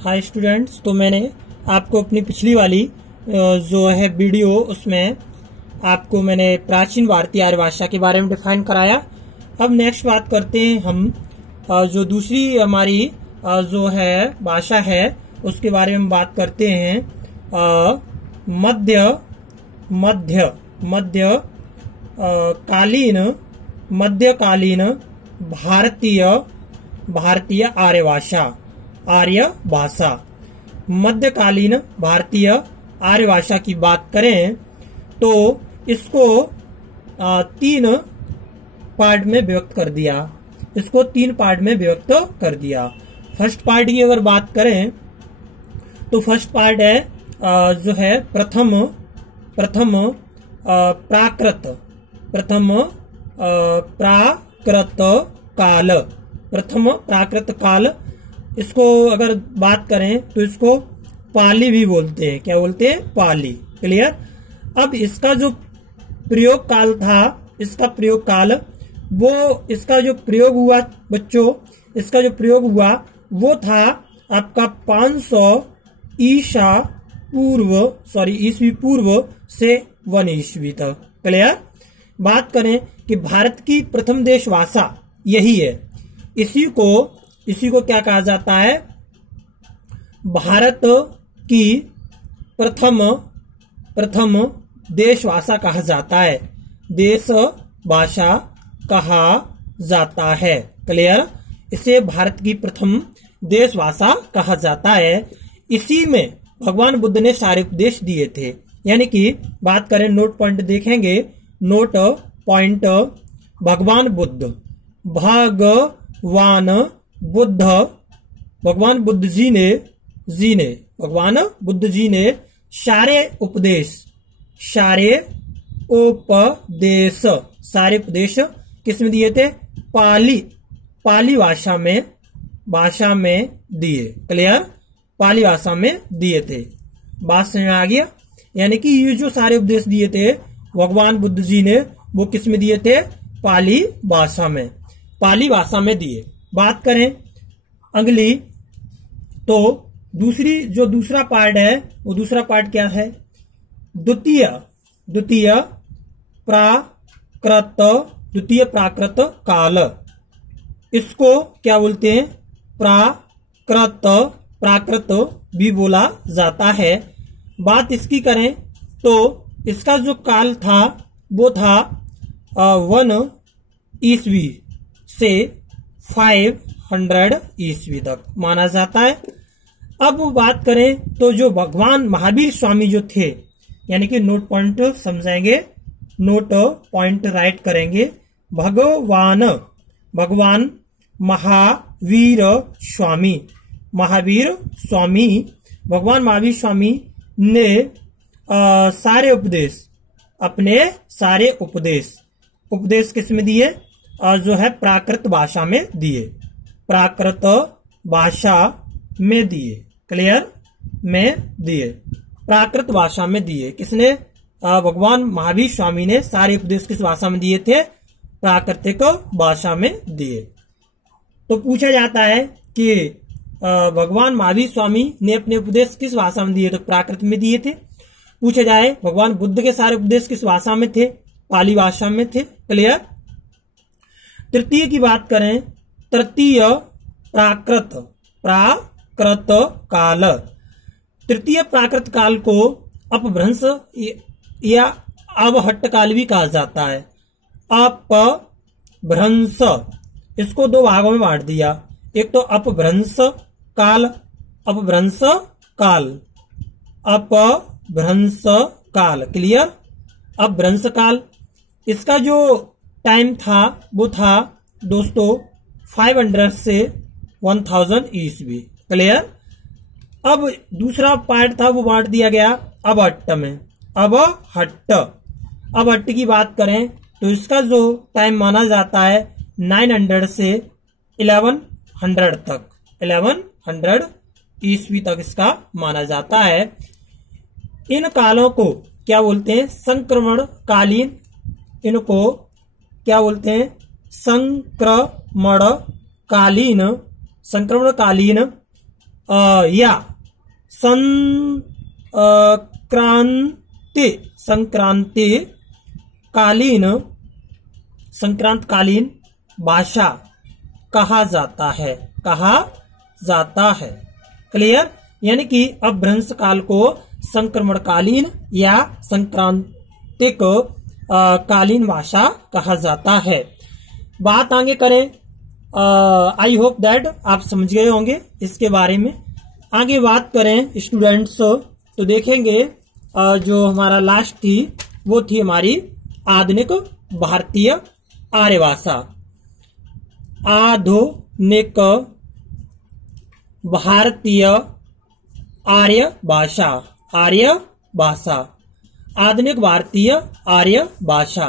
Hi students, तो मैंने आपको अपनी पिछली वाली जो है वीडियो उसमें आपको मैंने प्राचीन भारतीय आर्य भाषा के बारे में डिफाइन कराया। अब नेक्स्ट बात करते हैं हम जो दूसरी हमारी जो है भाषा है उसके बारे में बात करते हैं। मध्यकालीन भारतीय आर्य भाषा। मध्यकालीन भारतीय आर्य भाषा की बात करें तो इसको तीन पार्ट में विभक्त कर दिया। फर्स्ट पार्ट की अगर बात करें तो फर्स्ट पार्ट है जो है प्रथम प्राकृत काल। इसको अगर बात करें तो इसको पाली भी बोलते हैं। क्या बोलते हैं? पाली। क्लियर। अब इसका जो प्रयोग काल था, इसका जो प्रयोग हुआ बच्चों, इसका जो प्रयोग हुआ वो था आपका 500 ईस्वी पूर्व से 1 ईस्वी तक। क्लियर। बात करें कि भारत की प्रथम देश भाषा यही है। इसी को क्या कहा जाता है? भारत की प्रथम देश भाषा कहा जाता है। देश भाषा कहा जाता है। क्लियर। इसे भारत की प्रथम देश भाषा कहा जाता है। इसी में भगवान बुद्ध ने सारे उपदेश दिए थे। यानी कि बात करें, नोट पॉइंट देखेंगे। नोट पॉइंट, भगवान बुद्ध जी ने सारे उपदेश किस में दिए थे? पाली भाषा में दिए। क्लियर। पाली भाषा में दिए थे। बात समझ में आ गया? यानी कि ये जो सारे उपदेश दिए थे भगवान बुद्ध जी ने, वो किस में दिए थे? पाली भाषा में दिए। बात करें अगली, तो दूसरा पार्ट है, वो दूसरा पार्ट क्या है? द्वितीय प्राकृत काल। इसको क्या बोलते हैं? प्राकृत भी बोला जाता है। बात इसकी करें तो इसका जो काल था वो था 1 ईस्वी से 500 ईस्वी तक माना जाता है। अब बात करें तो जो भगवान महावीर स्वामी जो थे, यानी कि नोट पॉइंट समझाएंगे, नोट पॉइंट राइट करेंगे। भगवान महावीर स्वामी, भगवान महावीर स्वामी ने सारे उपदेश किस में दिए? जो है प्राकृत भाषा में दिए। क्लियर। प्राकृत भाषा में दिए। किसने? भगवान महावीर स्वामी ने सारे उपदेश किस भाषा में दिए थे? प्राकृतिक भाषा में दिए। तो पूछा जाता है कि भगवान महावीर स्वामी ने अपने उपदेश किस भाषा में दिए? तो प्राकृत में दिए थे। पूछा जाए भगवान बुद्ध के सारे उपदेश किस भाषा में थे? पाली भाषा में थे। क्लियर। तृतीय की बात करें, तृतीय प्राकृत काल। तृतीय प्राकृत काल को अपभ्रंश या अवहट्ट काल भी कहा जाता है। अपभ्रंश, इसको 2 भागों में बांट दिया। एक तो अपभ्रंश काल। क्लियर। अपभ्रंश काल, इसका जो टाइम था वो था दोस्तों 500 से 1000 ईस्वी। क्लियर। अब दूसरा पार्ट था वो बांट दिया गया अवहट्ट में। अवहट्ट की बात करें तो इसका जो टाइम माना जाता है 900 से 1100 तक, 1100 ईस्वी तक इसका माना जाता है। इन कालों को क्या बोलते हैं? संक्रमणकालीन। इनको क्या बोलते हैं? संक्रमणकालीन या संक्रांतकालीन भाषा कहा जाता है, क्लियर। यानी कि अपभ्रंश काल को संक्रमणकालीन या संक्रांतिक कालीन भाषा कहा जाता है। बात आगे करें, आई होप दैट आप समझ गए होंगे इसके बारे में। आगे बात करें स्टूडेंट्स, तो देखेंगे जो हमारा लास्ट थी वो थी हमारी आधुनिक भारतीय आर्य भाषा। आधुनिक भारतीय आर्य भाषा, आधुनिक भारतीय आर्य भाषा।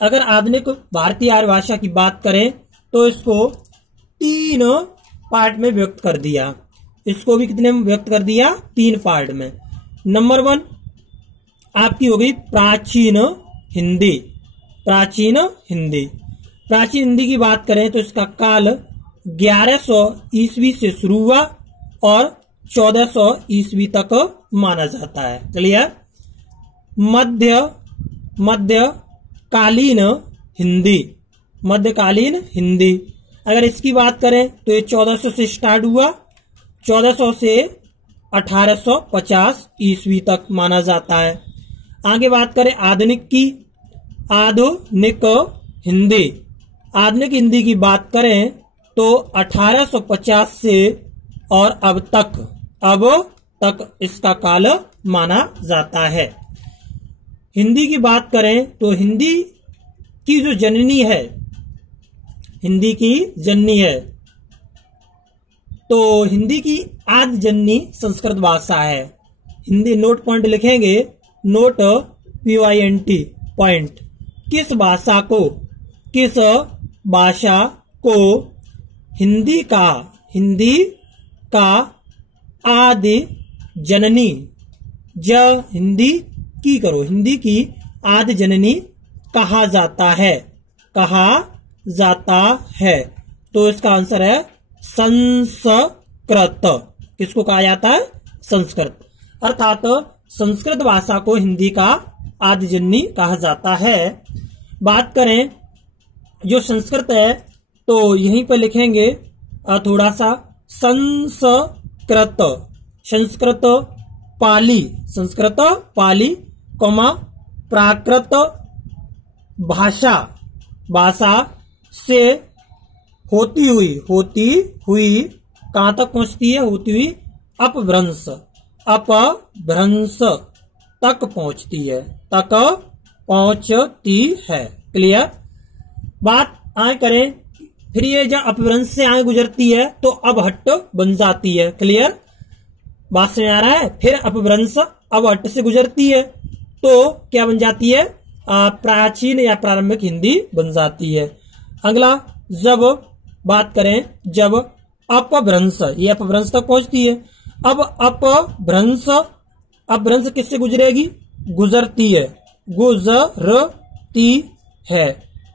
अगर आधुनिक भारतीय आर्य भाषा की बात करें तो इसको 3 पार्ट में व्यक्त कर दिया। इसको भी कितने में व्यक्त कर दिया? 3 पार्ट में। नंबर 1 आपकी हो गई प्राचीन हिंदी। प्राचीन हिंदी की बात करें तो इसका काल 1100 ईस्वी से शुरू हुआ और 1400 ईस्वी तक माना जाता है, क्लियर। मध्यकालीन हिंदी, अगर इसकी बात करें तो ये 1400 से स्टार्ट हुआ, 1400 से 1850 ईस्वी तक माना जाता है। आगे बात करें आधुनिक की, आधुनिक हिंदी की बात करें तो 1850 से और अब तक इसका काल माना जाता है। हिंदी की बात करें तो हिंदी की जो जननी है, तो हिंदी की आदि जननी संस्कृत भाषा है। हिंदी नोट पॉइंट लिखेंगे, नोट POINT पॉइंट। किस भाषा को हिंदी का आदि जननी, हिंदी की आदि जननी कहा जाता है। तो इसका आंसर है संस्कृत। किसको कहा जाता है? संस्कृत। अर्थात संस्कृत भाषा को हिंदी का आदि जननी कहा जाता है। बात करें जो संस्कृत है तो यहीं पर लिखेंगे थोड़ा सा संस्कृत पाली, प्राकृत भाषा से होती हुई कहां तक पहुंचती है? होती हुई अपभ्रंश तक पहुंचती है, क्लियर। बात आगे करें, फिर ये जब अपभ्रंश से आगे गुजरती है तो अबहट्ट बन जाती है, क्लियर। बात समझ आ रहा है? फिर अपभ्रंश अबहट्ट से गुजरती है तो क्या बन जाती है? प्राचीन या प्रारंभिक हिंदी बन जाती है। अगला जब बात करें, जब अपभ्रंश, ये अपभ्रंश तक पहुंचती है। अब अपभ्रंश किससे गुजरेगी? गुजरती है।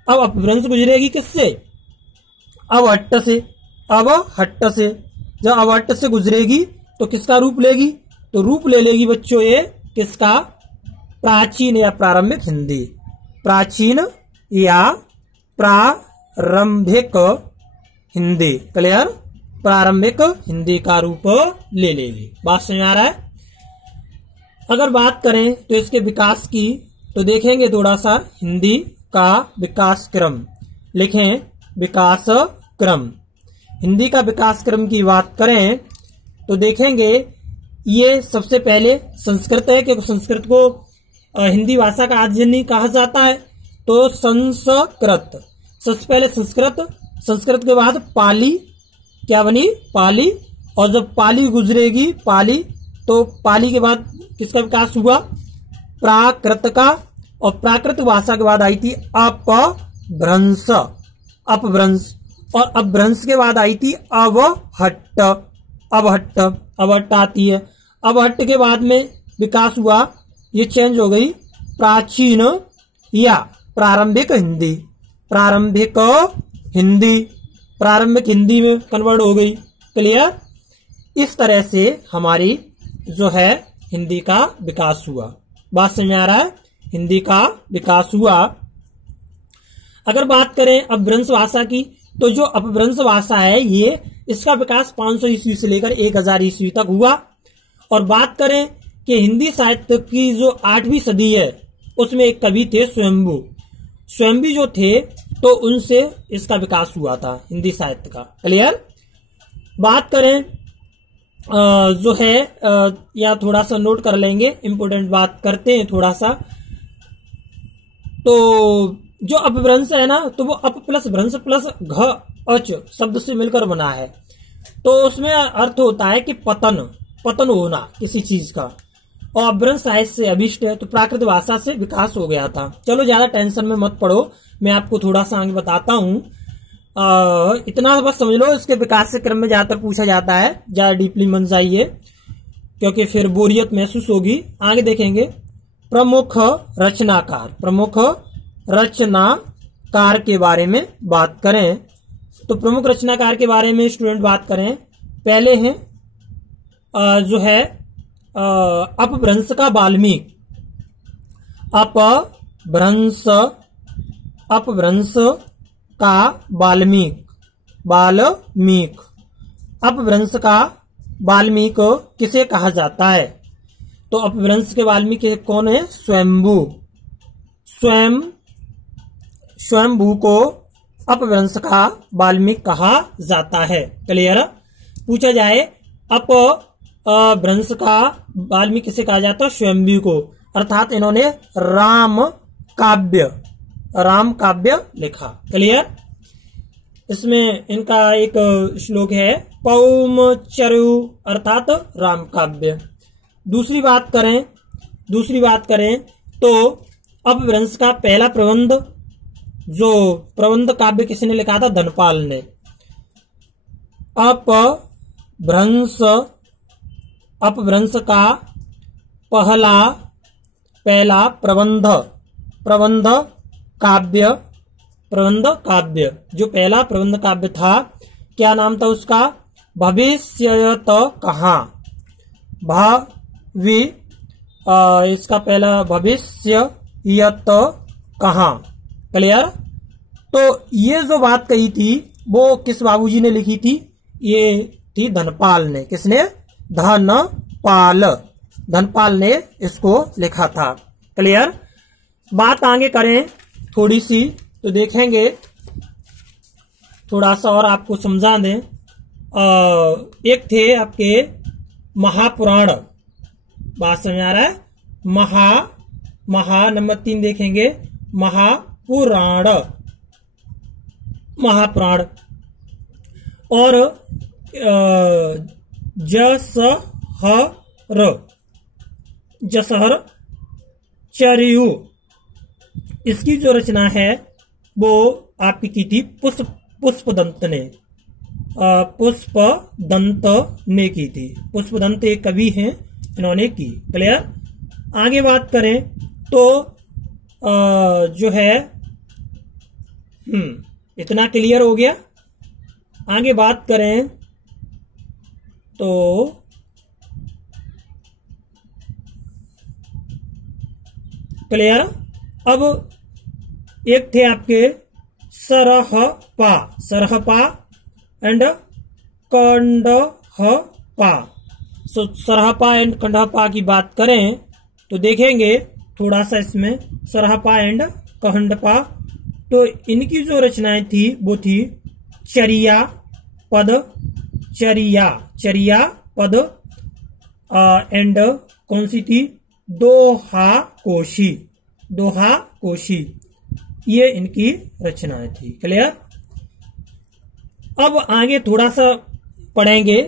अब अपभ्रंश गुजरेगी किससे? अबहट्ट से। जब अबहट्ट से गुजरेगी तो किसका रूप लेगी? तो रूप ले लेगी बच्चों ये किसका? प्राचीन या प्रारंभिक हिंदी। प्राचीन या प्रारंभिक हिंदी, क्लियर। प्रारंभिक हिंदी का रूप ले लेगी। बात समझ आ रहा है? अगर बात करें तो इसके विकास की तो देखेंगे थोड़ा सा हिंदी का विकास क्रम। लिखें विकास क्रम। हिंदी का विकास क्रम की बात करें तो देखेंगे ये सबसे पहले संस्कृत है, क्योंकि संस्कृत को हिंदी भाषा का आदि जननी कहा जाता है। तो संस्कृत, सबसे पहले संस्कृत के बाद पाली, क्या बनी? पाली। और जब पाली गुजरेगी, तो पाली के बाद किसका विकास हुआ? प्राकृत का। और प्राकृत भाषा के बाद आई थी अपभ्रंश। और अपभ्रंश के बाद आई थी अबहट्ट आती है। अबहट्ट के बाद में विकास हुआ, ये चेंज हो गई प्राचीन या प्रारंभिक हिंदी में कन्वर्ट हो गई, क्लियर। इस तरह से हमारी जो है हिंदी का विकास हुआ। बात समझ में आ रहा है? हिंदी का विकास हुआ। अगर बात करें अपभ्रंश भाषा की, तो जो अपभ्रंश भाषा है ये इसका विकास 500 ईस्वी से लेकर 1000 ईस्वी तक हुआ। और बात करें कि हिंदी साहित्य की जो 8वीं सदी है उसमें एक कवि थे स्वयंभू। स्वयंभू जो थे तो उनसे इसका विकास हुआ था हिंदी साहित्य का। क्लियर? बात करें जो है या थोड़ा सा नोट कर लेंगे, इंपोर्टेंट बात करते हैं थोड़ा सा। तो जो अपभ्रंश है ना, तो वो अप प्लस भ्रंश प्लस घ अच शब्द से मिलकर बना है। तो उसमें अर्थ होता है कि पतन, पतन होना किसी चीज का। और अपभ्रंश साहित्य से अभिष्ट है, तो प्राकृत भाषा से विकास हो गया था। चलो ज्यादा टेंशन में मत पड़ो, मैं आपको थोड़ा सा आगे बताता हूँ। इतना बस समझ लो, इसके विकास के क्रम में ज्यादातर पूछा जाता है, ज्यादा डीपली मत जाइए क्योंकि फिर बोरियत महसूस होगी। आगे देखेंगे प्रमुख रचनाकार। प्रमुख रचनाकार के बारे में बात करें तो प्रमुख रचनाकार के बारे में स्टूडेंट बात करें, पहले हैं जो है अपभ्रंश का वाल्मीकि। अपभ्रंश का वाल्मीकि। अपभ्रंश का वाल्मीकि किसे कहा जाता है? तो अपभ्रंश के वाल्मीकि कौन है? स्वयंभू। स्वयंभू को अपभ्रंश का वाल्मीकि कहा जाता है। क्लियर? पूछा जाए अपभ्रंश का वाल्मीकि किसे कहा जाता है? स्वयंभू को। अर्थात इन्होंने राम काव्य लिखा। क्लियर? इसमें इनका एक श्लोक है पौमचरु अर्थात राम काव्य। दूसरी बात करें तो अपभ्रंश का पहला प्रबंध, जो प्रबंध काव्य किसने लिखा था? धनपाल ने। अपभ्रंश का पहला प्रबंध काव्य जो पहला प्रबंध काव्य था, क्या नाम था उसका? भविष्यत कहाँ। इसका पहला भविष्यत कहाँ। क्लियर? तो ये जो बात कही थी वो किस बाबूजी ने लिखी थी? ये थी धनपाल ने। किसने? धनपाल ने इसको लिखा था। क्लियर? बात आगे करें थोड़ी सी तो देखेंगे, थोड़ा सा और आपको समझा दें। एक थे आपके महापुराण। बात समझ आ रहा है? महा नंबर 3 देखेंगे महापुराण। और जसहर चरियु, इसकी जो रचना है वो आपकी की थी पुष्पदंत ने की थी। पुष्पदंत एक कवि हैं, इन्होंने की। क्लियर? आगे बात करें तो जो है इतना क्लियर हो गया। आगे बात करें तो क्लियर? अब एक थे आपके सरहपा एंड कंडहपा। सरहपा एंड कंडहपा की बात करें तो देखेंगे थोड़ा सा इसमें सरहपा एंड कंडहपा। तो इनकी जो रचनाएं थी वो थी चरिया पद एंड कौन सी थी? दोहा कोशी। ये इनकी रचनाएं थी। क्लियर? अब आगे थोड़ा सा पढ़ेंगे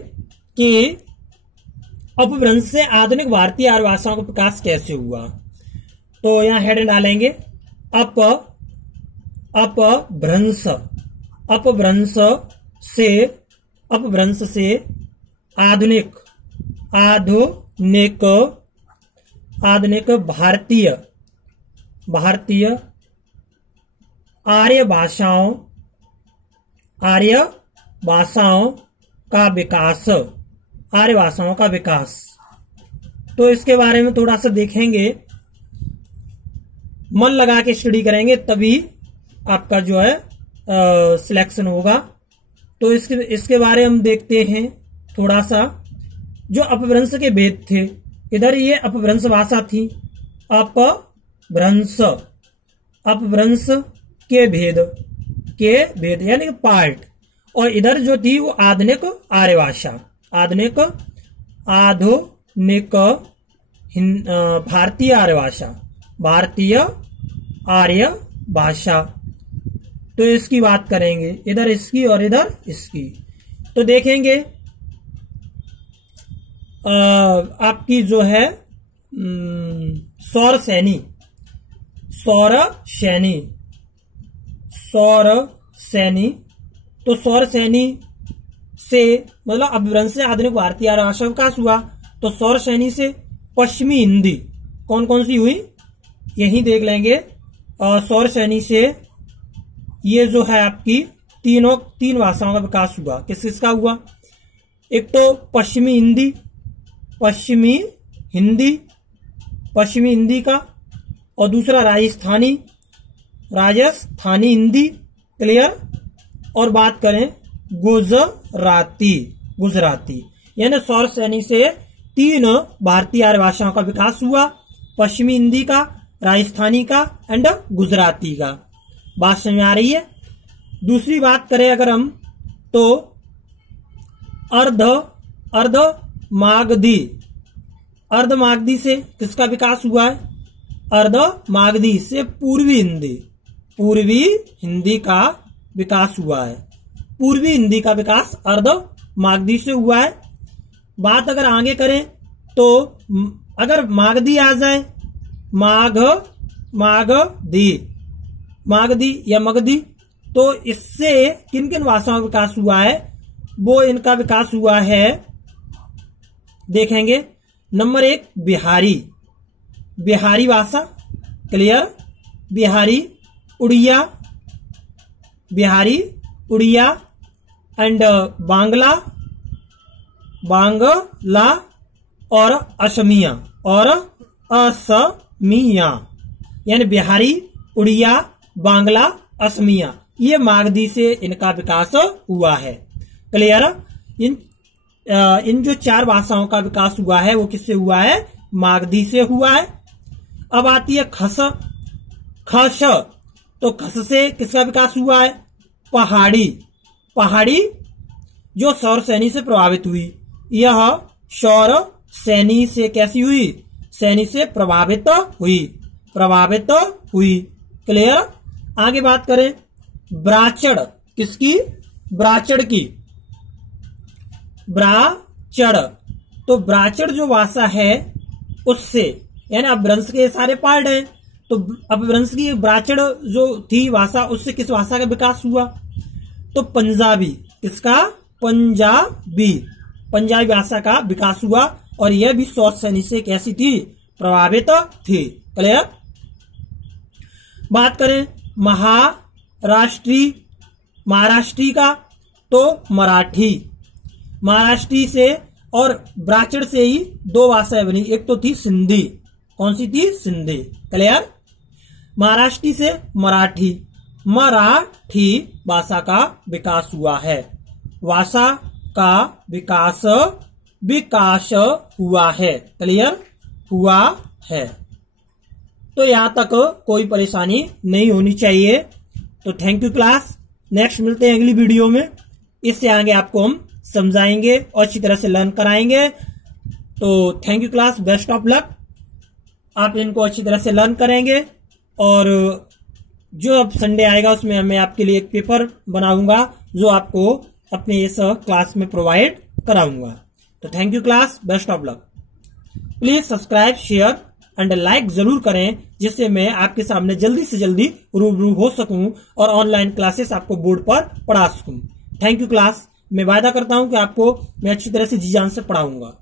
कि अपभ्रंश से आधुनिक भारतीय आर्य भाषाओं का विकास कैसे हुआ। तो यहां हेड डालेंगे अपभ्रंश से आधुनिक भारतीय आर्य भाषाओं का विकास आर्य भाषाओं का विकास। तो इसके बारे में थोड़ा सा देखेंगे, मन लगा के स्टडी करेंगे तभी आपका जो है सिलेक्शन होगा। तो इसके बारे में हम देखते हैं थोड़ा सा। जो अपभ्रंश के भेद थे, इधर ये अपभ्रंश भाषा थी, अपभ्रंश के भेद यानी कि पार्ट। और इधर जो थी वो आधुनिक आर्य भाषा, आधुनिक भारतीय आर्य भाषा, भारतीय आर्य भाषा। तो इसकी बात करेंगे, इधर इसकी और इधर इसकी। तो देखेंगे आपकी जो है सौर सैनी तो सौर सैनी से मतलब अपभ्रंश से आधुनिक भारतीय आर्य भाषा विकास हुआ। तो सौर सैनी से पश्चिमी हिंदी कौन कौन सी हुई यही देख लेंगे। और सौर सैनी से ये जो है आपकी तीन भाषाओं का विकास हुआ। किसका हुआ? एक तो पश्चिमी हिंदी का, और दूसरा राजस्थानी हिंदी। क्लियर। और बात करें गुजराती यानी सौर सैनी से 3 भारतीय आर्य भाषाओं का विकास हुआ, पश्चिमी हिंदी का, राजस्थानी का एंड गुजराती का। बात समझ में आ रही है? दूसरी बात करें अगर हम तो अर्धमागधी से किसका विकास हुआ है? अर्धमागधी से पूर्वी हिंदी का विकास हुआ है। पूर्वी हिंदी का विकास अर्धमागधी से हुआ है। बात अगर आगे करें तो अगर मागधी आ जाए, मागधी या मगधी, तो इससे किन किन भाषाओं का विकास हुआ है? वो इनका विकास हुआ है, देखेंगे। नंबर 1 बिहारी भाषा। क्लियर। बिहारी उड़िया एंड बांग्ला और असमिया यानी बिहारी, उड़िया, बांग्ला, असमिया, ये मागधी से इनका विकास हुआ है। क्लियर। इन जो 4 भाषाओं का विकास हुआ है वो किससे हुआ है? मागधी से हुआ है। अब आती है खस। तो खस से किसका विकास हुआ है? पहाड़ी जो सौर सैनी से प्रभावित हुई। यह सौर सैनी से कैसी हुई? सैनी से प्रभावित हुई। क्लियर। आगे बात करें ब्राचड़। किसकी? ब्राचड़ की। तो ब्राचड़ जो भाषा है उससे, यानी अपभ्रंश के सारे पार्ट हैं, तो अपभ्रंश की ब्राचड़ जो थी भाषा, उससे किस भाषा का विकास हुआ? तो पंजाबी। किसका? पंजाबी भाषा का विकास हुआ। और यह भी सौर सैनी से कैसी थी? प्रभावित थी। क्लियर। बात करें महाराष्ट्री का, तो महाराष्ट्री से और ब्राचड़ से ही 2 भाषाएं बनी। एक तो थी सिंधी। कौन सी थी? सिंधी। क्लियर। महाराष्ट्री से मराठी भाषा का विकास हुआ है। भाषा का विकास हुआ है। क्लियर हुआ है। तो यहां तक कोई परेशानी नहीं होनी चाहिए। तो थैंक यू क्लास। नेक्स्ट मिलते हैं अगली वीडियो में। इससे आगे आपको हम समझाएंगे और अच्छी तरह से लर्न कराएंगे। तो thank you class, best of luck. आप इनको अच्छी तरह से लर्न करेंगे और जो अब संडे आएगा उसमें मैं आपके लिए एक पेपर बनाऊंगा जो आपको अपने इस क्लास में प्रोवाइड कराऊंगा। तो thank you class, best of luck. Please subscribe, share and like जरूर करें, जिससे मैं आपके सामने जल्दी से जल्दी रूबरू हो सकूं और ऑनलाइन क्लासेस आपको बोर्ड पर पढ़ा सकूं। Thank you class. मैं वादा करता हूं कि आपको मैं अच्छी तरह से जी जान से पढ़ाऊंगा।